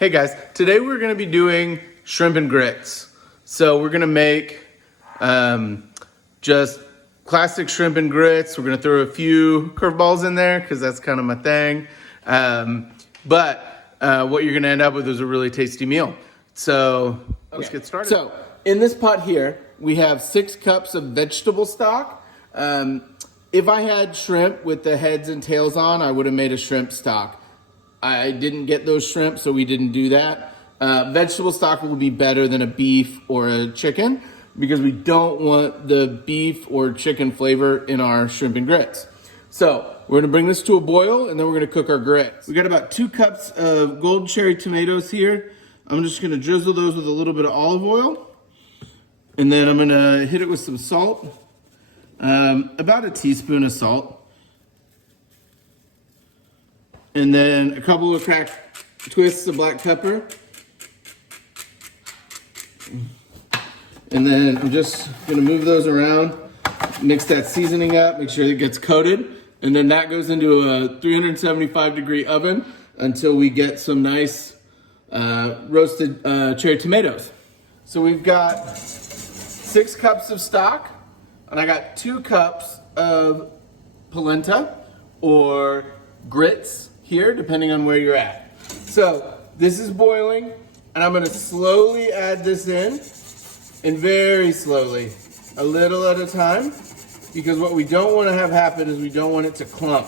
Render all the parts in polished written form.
Hey guys, today we're gonna be doing shrimp and grits. So we're gonna make just classic shrimp and grits. We're gonna throw a few curveballs in there because that's kind of my thing. But what you're gonna end up with is a really tasty meal. So let's get started. So in this pot here, we have 6 cups of vegetable stock. If I had shrimp with the heads and tails on, I would have made a shrimp stock. I didn't get those shrimp, so we didn't do that. Vegetable stock will be better than a beef or a chicken because we don't want the beef or chicken flavor in our shrimp and grits. So we're gonna bring this to a boil and then we're gonna cook our grits. We got about 2 cups of gold cherry tomatoes here. I'm just gonna drizzle those with a little bit of olive oil. And then I'm gonna hit it with some salt, about a teaspoon of salt. And then a couple of cracked twists of black pepper. And then I'm just gonna move those around, mix that seasoning up, make sure it gets coated. And then that goes into a 375-degree oven until we get some nice roasted cherry tomatoes. So we've got 6 cups of stock, and I got 2 cups of polenta or grits here, depending on where you're at. So this is boiling, and I'm gonna slowly add this in, and very slowly, a little at a time, because what we don't wanna have happen is we don't want it to clump,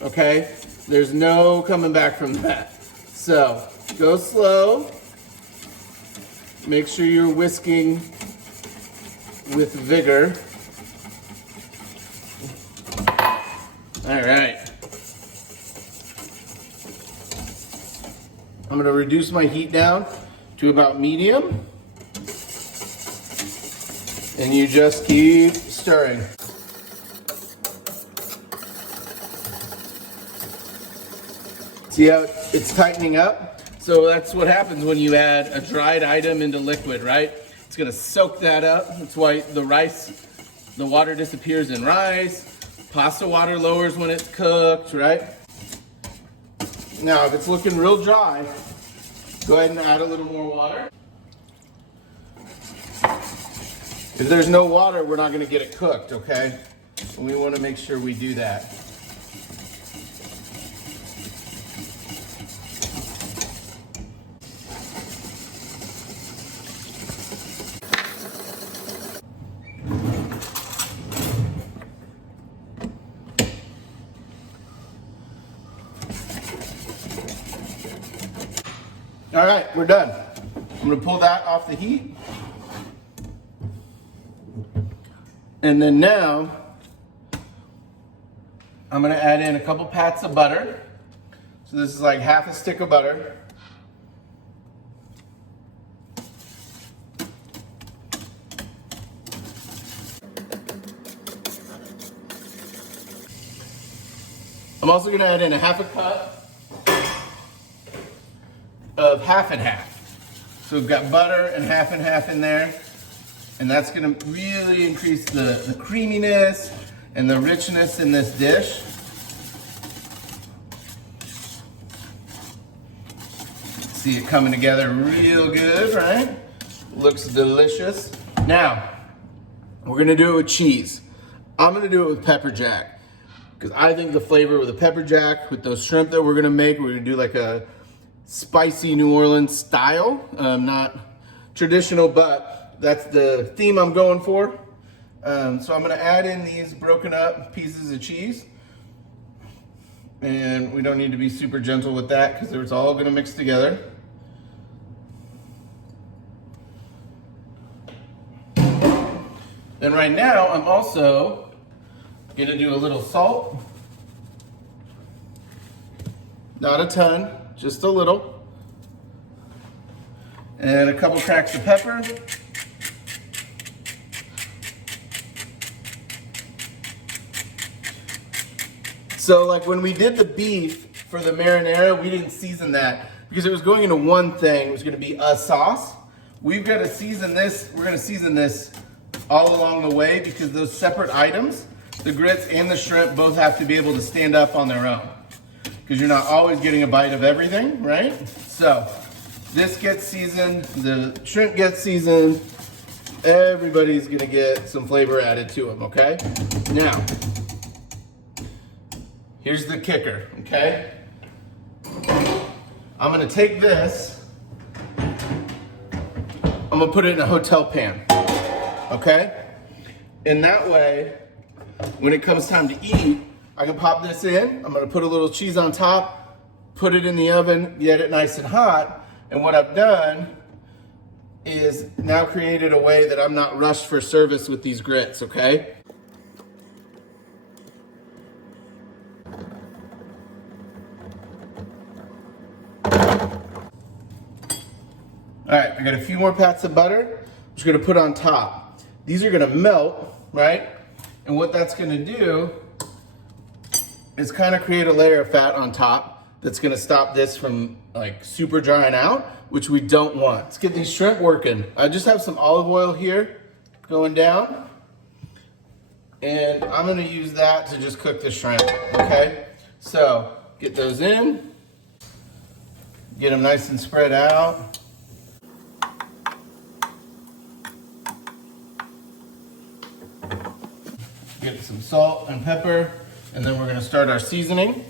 okay? There's no coming back from that. So go slow, make sure you're whisking with vigor. All right. I'm gonna reduce my heat down to about medium. And you just keep stirring. See how it's tightening up? So that's what happens when you add a dried item into liquid, right? It's gonna soak that up. That's why the water disappears in rice. Pasta water lowers when it's cooked, right? Now, if it's looking real dry, go ahead and add a little more water. If there's no water, we're not gonna get it cooked, okay? And we wanna make sure we do that. All right, we're done. I'm gonna pull that off the heat. And then now, I'm gonna add in a couple pats of butter. So this is like half a stick of butter. I'm also gonna add in a half a cup of half and half. So we've got butter and half in there. And that's gonna really increase the creaminess and the richness in this dish. See it coming together real good, right? Looks delicious. Now, we're gonna do it with cheese. I'm gonna do it with pepper jack, because I think the flavor with the pepper jack, with those shrimp that we're gonna make, we're gonna do like a spicy New Orleans style, not traditional, but that's the theme I'm going for. So I'm gonna add in these broken up pieces of cheese. And we don't need to be super gentle with that because it's all gonna mix together. And right now, I'm also gonna do a little salt. Not a ton, just a little. And a couple cracks of pepper. So like when we did the beef for the marinara, we didn't season that because it was going into one thing. It was gonna be a sauce. We've got to season this. We're gonna season this all along the way because those separate items, the grits and the shrimp, both have to be able to stand up on their own because you're not always getting a bite of everything, right? So this gets seasoned, the shrimp gets seasoned, everybody's gonna get some flavor added to them, okay? Now, here's the kicker, okay? I'm gonna take this, I'm gonna put it in a hotel pan, okay? And that way, when it comes time to eat, I can pop this in, I'm gonna put a little cheese on top, put it in the oven, get it nice and hot, and what I've done is now created a way that I'm not rushed for service with these grits, okay? All right, I got a few more pats of butter, which I'm gonna put on top. These are gonna melt, right? And what that's gonna do is kind of create a layer of fat on top that's gonna stop this from like super drying out, which we don't want. Let's get these shrimp working. I just have some olive oil here going down, and I'm gonna use that to just cook the shrimp, okay? So get those in, get them nice and spread out. Get some salt and pepper, and then we're gonna start our seasoning.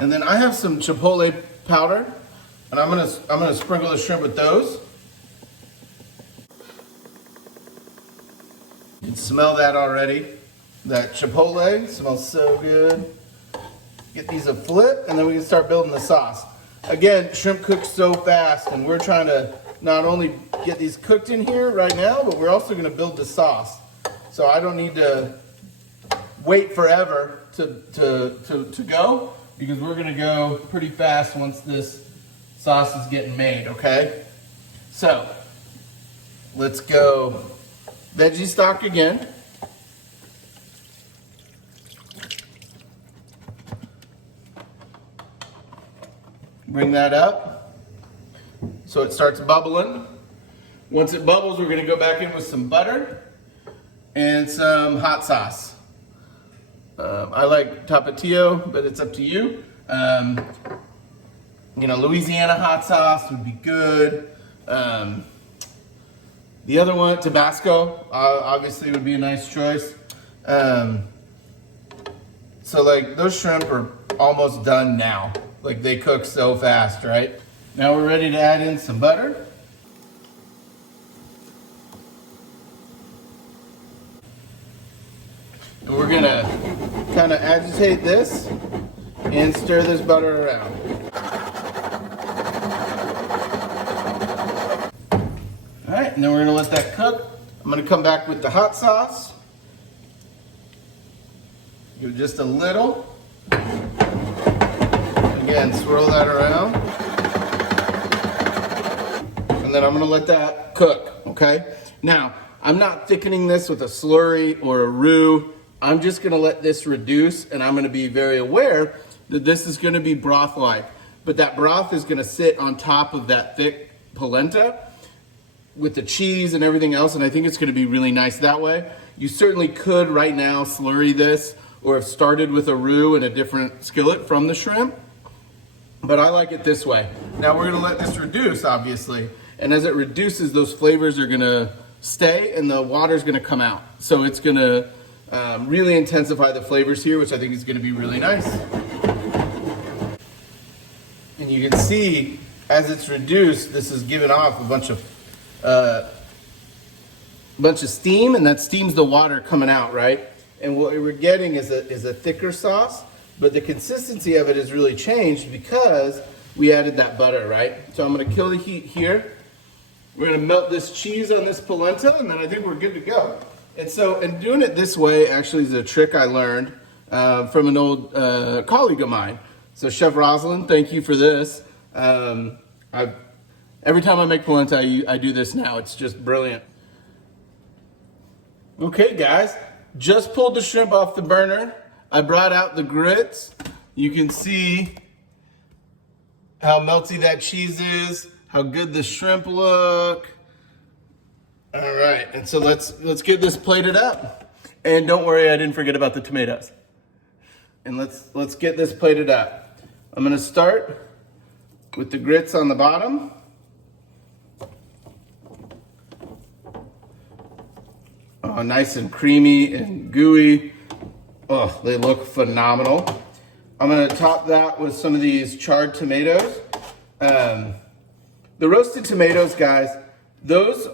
And then I have some chipotle powder, and I'm gonna sprinkle the shrimp with those. You can smell that already. That chipotle smells so good. Get these a flip, and then we can start building the sauce. Again, shrimp cooks so fast, and we're trying to not only get these cooked in here right now, but we're also gonna build the sauce. So I don't need to wait forever to go, because we're gonna go pretty fast once this sauce is getting made, okay? So, let's go veggie stock again. Bring that up so it starts bubbling. Once it bubbles, we're gonna go back in with some butter and some hot sauce. I like Tapatio, but it's up to you. You know, Louisiana hot sauce would be good. The other one, Tabasco, obviously would be a nice choice. So like those shrimp are almost done now. Like they cook so fast, right? Now we're ready to add in some butter. And we're gonna kind of agitate this and stir this butter around. All right, and then we're gonna let that cook. I'm gonna come back with the hot sauce. Give just a little. Again, swirl that around. And then I'm gonna let that cook, okay? Now, I'm not thickening this with a slurry or a roux. I'm just gonna let this reduce, and I'm gonna be very aware that this is gonna be broth-like. But that broth is gonna sit on top of that thick polenta with the cheese and everything else, and I think it's gonna be really nice that way. You certainly could right now slurry this, or have started with a roux and a different skillet from the shrimp, but I like it this way. Now we're gonna let this reduce, obviously, and as it reduces, those flavors are gonna stay and the water's gonna come out. So it's gonna really intensify the flavors here, which I think is gonna be really nice. And you can see, as it's reduced, this is giving off a bunch of steam, and that steam's the water coming out, right? And what we're getting is a thicker sauce, but the consistency of it has really changed because we added that butter, right? So I'm gonna kill the heat here. We're gonna melt this cheese on this polenta, and then I think we're good to go. And so, and doing it this way actually is a trick I learned from an old colleague of mine. So Chef Rosalind, thank you for this. Every time I make polenta, I do this now. It's just brilliant. Okay, guys. Just pulled the shrimp off the burner. I brought out the grits. You can see how melty that cheese is, how good the shrimp look. All right, and so let's get this plated up. And don't worry, I didn't forget about the tomatoes. And let's get this plated up. I'm gonna start with the grits on the bottom. Oh, nice and creamy and gooey. Oh, they look phenomenal. I'm gonna top that with some of these charred tomatoes. The roasted tomatoes, guys, those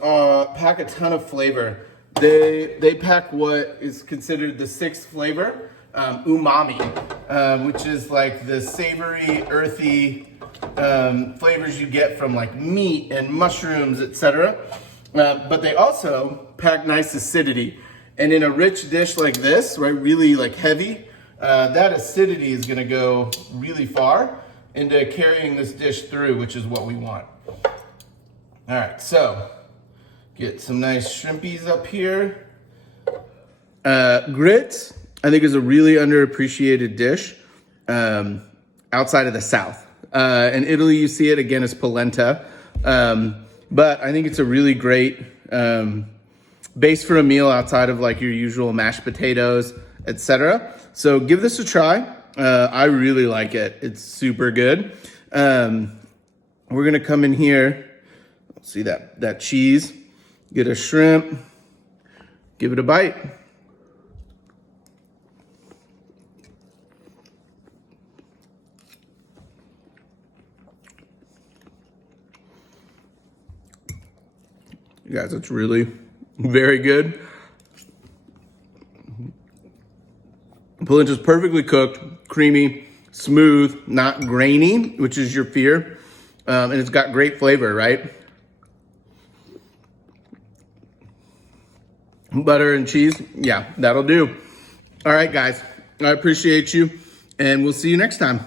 pack a ton of flavor. They pack what is considered the sixth flavor, umami, which is like the savory, earthy flavors you get from like meat and mushrooms, etc. But they also pack nice acidity. And in a rich dish like this, right, really like heavy, that acidity is gonna go really far into carrying this dish through, which is what we want. All right, so get some nice shrimpies up here. Grits, I think, is a really underappreciated dish outside of the South. In Italy, you see it again as polenta. But I think it's a really great base for a meal outside of like your usual mashed potatoes, etc. So give this a try. I really like it. It's super good. We're gonna come in here. See that cheese, get a shrimp, give it a bite. You guys, it's really very good. Polenta's perfectly cooked, creamy, smooth, not grainy, which is your fear. And it's got great flavor, right? Butter and cheese, yeah, that'll do. All right, guys, I appreciate you, and we'll see you next time.